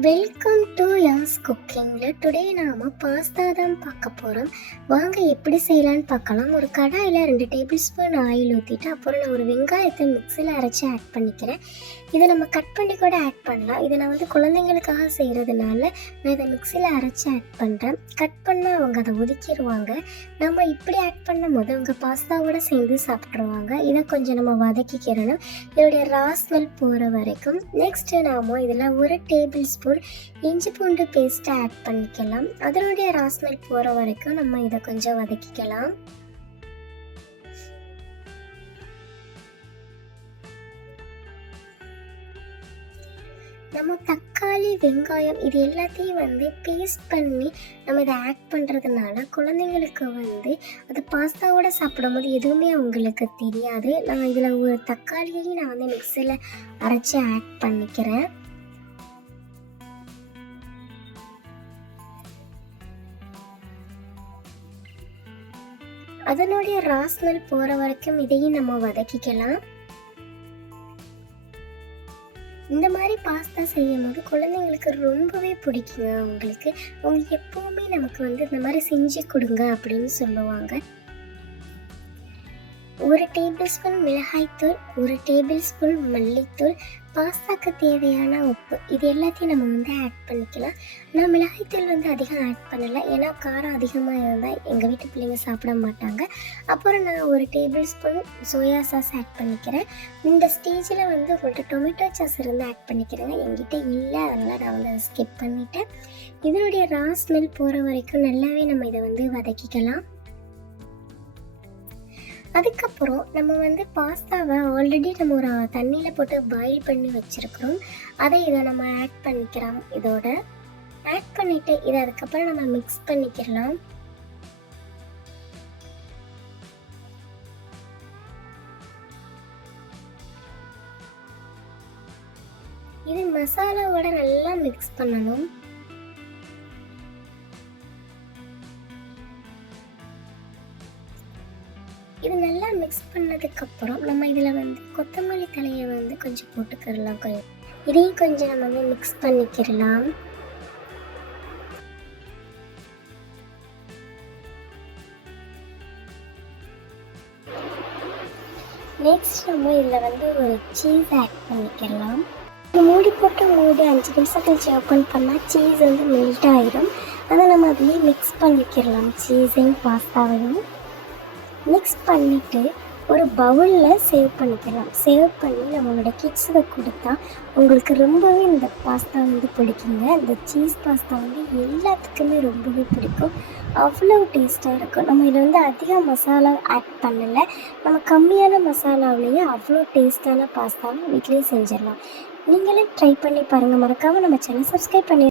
Welcome to யாஸ் குக்கிங்கில் today நாம் pasta தான் பார்க்க போகிறோம். வாங்க எப்படி செய்யலான்னு பார்க்கலாம். ஒரு கடாயில் 2 டேபிள் ஸ்பூன் ஆயில் ஊற்றிட்டு அப்புறம் நான் ஒரு வெங்காயத்தை மிக்சியில் அரைச்சி ஆட் பண்ணிக்கிறேன். இதை நம்ம கட் பண்ணி கூட ஆட் பண்ணலாம். இதை நான் குழந்தைங்களுக்காக செய்கிறதுனால நான் இதை மிக்சியில் அரைச்சி ஆட் பண்ணுறேன். கட் பண்ணால் அவங்க அதை ஒதுக்கிடுவாங்க. நம்ம இப்படி ஆட் பண்ணும் போது அவங்க பாஸ்தாவோட சேர்ந்து சாப்பிட்ருவாங்க. இதை கொஞ்சம் நம்ம வதக்கிக்கிறணும், இதோடைய ரா ஸ்மெல் போகிற வரைக்கும். நெக்ஸ்ட்டு நாம் இதில் 1 டேபிள் ஸ்பூன் இஞ்சி பூண்டு பேஸ்ட்டை ஆட் பண்ணிக்கலாம். அதனுடைய ரா ஸ்மெல் போகிற வரைக்கும் நம்ம இதை கொஞ்சம் வதக்கிக்கலாம். நம்ம தக்காளி, வெங்காயம் இது எல்லாத்தையும் பேஸ்ட் பண்ணி நம்ம இதை ஆட் பண்ணுறதுனால குழந்தைங்களுக்கு அது பாஸ்தாவோட சாப்பிடும்போது எதுவுமே அவங்களுக்கு தெரியாது. நான் இதில் ஒரு தக்காளியையும் நான் மிக்சியில் அரைச்சி ஆட் பண்ணிக்கிறேன். அதனுடைய ரா ஸ்மெல் போகிற வரைக்கும் இதையும் நம்ம வதக்கிக்கலாம். இந்த மாதிரி பாஸ்தா செய்யும் போது குழந்தைங்களுக்கு ரொம்பவே பிடிக்குங்க. அவங்க எப்போவுமே நமக்கு இந்த மாதிரி செஞ்சு கொடுங்க அப்படின்னு சொல்லுவாங்க. 1 டேபிள் ஸ்பூன் மிளகாய்த்தூள், 1 டேபிள் ஸ்பூன் மல்லித்தூள், பாஸ்தாக்கு தேவையான உப்பு, இது எல்லாத்தையும் நம்ம ஆட் பண்ணிக்கலாம். நான் மிளகாய்த்தூள் அதிகம் ஆட் பண்ணலை, ஏன்னா காரம் அதிகமாக இருந்தால் எங்கள் வீட்டு பிள்ளைங்க சாப்பிட மாட்டாங்க. அப்புறம் நான் 1 tablespoon soya sauce add பண்ணிக்கிறேன். இந்த ஸ்டேஜில் உங்கள்கிட்ட டொமேட்டோ சாஸ் இருந்து ஆட் பண்ணிக்கிறேங்க. என்கிட்ட இல்லை, அதனால் நான் அதை ஸ்கிப் பண்ணிட்டேன். இதனுடைய ரா ஸ்மெல் போகிற வரைக்கும் நல்லாவே நம்ம இதை வதக்கிக்கலாம். அதுக்கப்புறம் நம்ம பாஸ்தாவை ஆல்ரெடி நம்ம ஒரு தண்ணியில் போட்டு பாயில் பண்ணி வச்சுருக்கிறோம். இதை நம்ம ஆட் பண்ணிக்கிறோம். இதோட ஆட் பண்ணிவிட்டு இதை அதுக்கப்புறம் நம்ம மிக்ஸ் பண்ணிக்கலாம். இது மசாலாவோட நல்லா மிக்ஸ் பண்ணணும். இது நல்லா மிக்ஸ் பண்ணதுக்கப்புறம் நம்ம இதில் கொத்தமல்லி தலையை கொஞ்சம் போட்டுக்கிடலாம். இதையும் கொஞ்சம் நம்ம மிக்ஸ் பண்ணிக்கிடலாம். நெக்ஸ்ட் நம்ம இதில் ஒரு சீஸ் ஆட் பண்ணிக்கலாம். மூடி போட்டு 5 நிமிஷம் கழிச்சு ஓப்பன் பண்ணால் சீஸ் மெல்ட் ஆகிடும். அதை நம்ம அதிலே மிக்ஸ் பண்ணிக்கிடலாம். சீஸையும் பாஸ்தாவையும் மிக்ஸ் பண்ணிவிட்டு ஒரு பவுலில் சேவ் பண்ணிக்கலாம். சேவ் பண்ணி நம்மளோட கிட்ஸுக்கு கொடுத்தா உங்களுக்கு ரொம்பவே இந்த பாஸ்தா பிடிக்குங்க. இந்த சீஸ் பாஸ்தா எல்லாத்துக்குமே ரொம்பவே பிடிக்கும். அவ்வளோ டேஸ்ட்டாக இருக்கும். நம்ம இதில் அதிக மசாலா ஆட் பண்ணலை, நம்ம கம்மியான மசாலாவிலேயே அவ்வளோ டேஸ்ட்டான பாஸ்தாவை வீட்லேயே செஞ்சிடலாம். நீங்களே ட்ரை பண்ணி பாருங்கள். மறக்காமல் நம்ம சேனல் சப்ஸ்கிரைப் பண்ணி